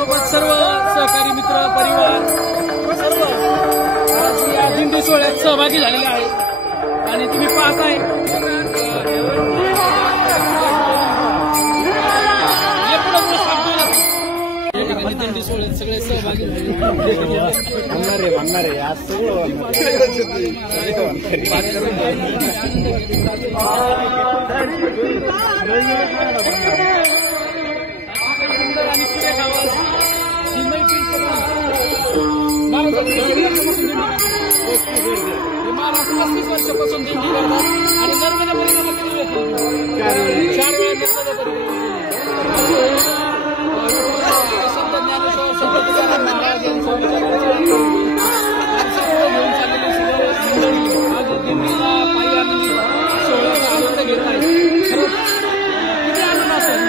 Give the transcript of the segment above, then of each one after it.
त्यासोबत सर्व सहकारी मित्र परिवार सर्व या दिंडी सोहळ्यात सहभागी झालेले आहेत आणि तुम्ही पाहताय दिंडी सोहळ्यात सगळे सहभागी म्हणणारे आज सुंदर आणि सुरेख आवाज ही मैफिल महाराष्ट्र 35 वर्षापासून दिंडी करतात आणि नर्मदा परिक्रमा 4 वेळा संत ज्ञानेश्वर संत तुकाराम महाराज यांचा घेऊन चाललेली सगळं आज दिंडीला पायी आनंद सोहळ्याचा आनंद घेत आहे. किती आनंद असेल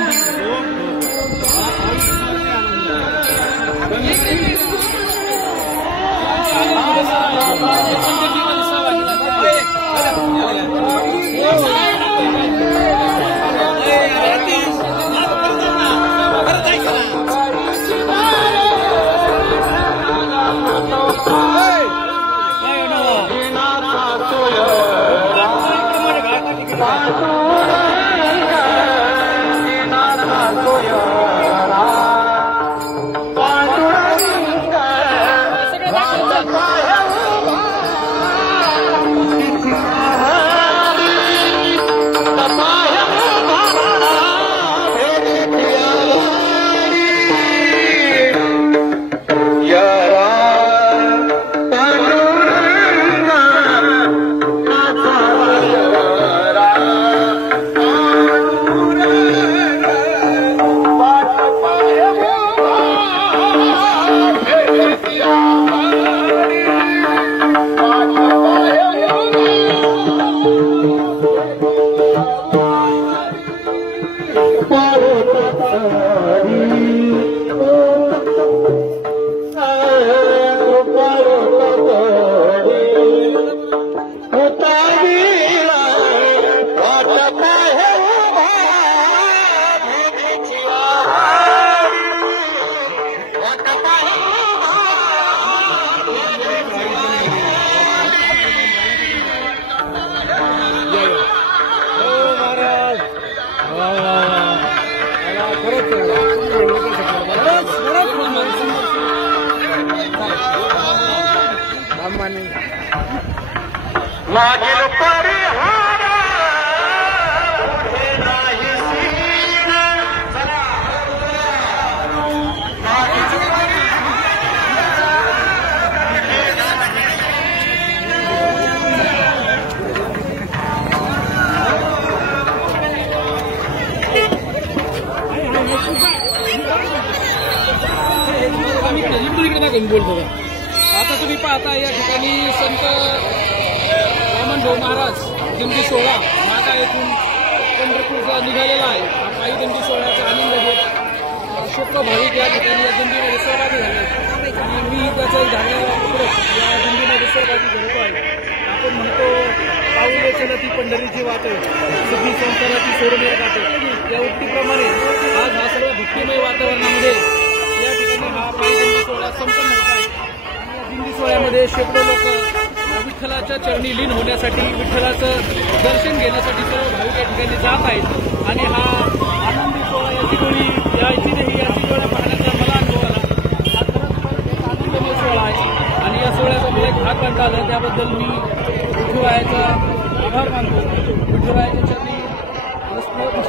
मागील परिहार नाही सीन बोलतो. आता तुम्ही पाहता या ठिकाणी संत वामनभाऊ महाराज दिंडी सोहळा माता येथून पंढरपूरचा निघालेला आहे. हा पायी दिंडी सोहळ्याचा आनंद घेत शेकडो भाविक या ठिकाणी या दिंडीमध्ये सहभागी झाले आणि मी त्याच्या झाडाला या दिंडीमध्ये सहभागी झालो आहे. आपण म्हणतो पाऊले चलती पंढरीची वाट सुखी संसाराची सोडमेर काटे या उक्तीप्रमाणे आज हा सर्व भक्तिमय वातावरणामध्ये या ठिकाणी हा पायी दिंडी सोहळा संपन्न होत आहे. दिंडी सोहळ्यामध्ये शेकडो लोक विठ्ठलाच्या चरणी लीन होण्यासाठी विठ्ठलाचं दर्शन घेण्यासाठी सर्व भाविक या ठिकाणी जात आहेत आणि हा आनंदी सोहळा याची वेळी यायची नाही याची वेळ पाहण्याचा मला अनुभव आला. हा खरंच एक आनंदमय सोहळा आहे आणि या सोहळ्याचा मला एक भाग बनता आला त्याबद्दल मी विठुरायाचा आभार मानतो. विठुरायाच्या चरणी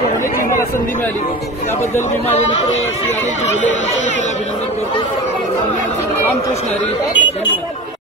होण्याची मला संधी मिळाली त्याबद्दल मी माझे मित्र श्री अनिल जी भुले यांचं देखील अभिनंदन करतो. रामकृष्ण हरी. धन्यवाद.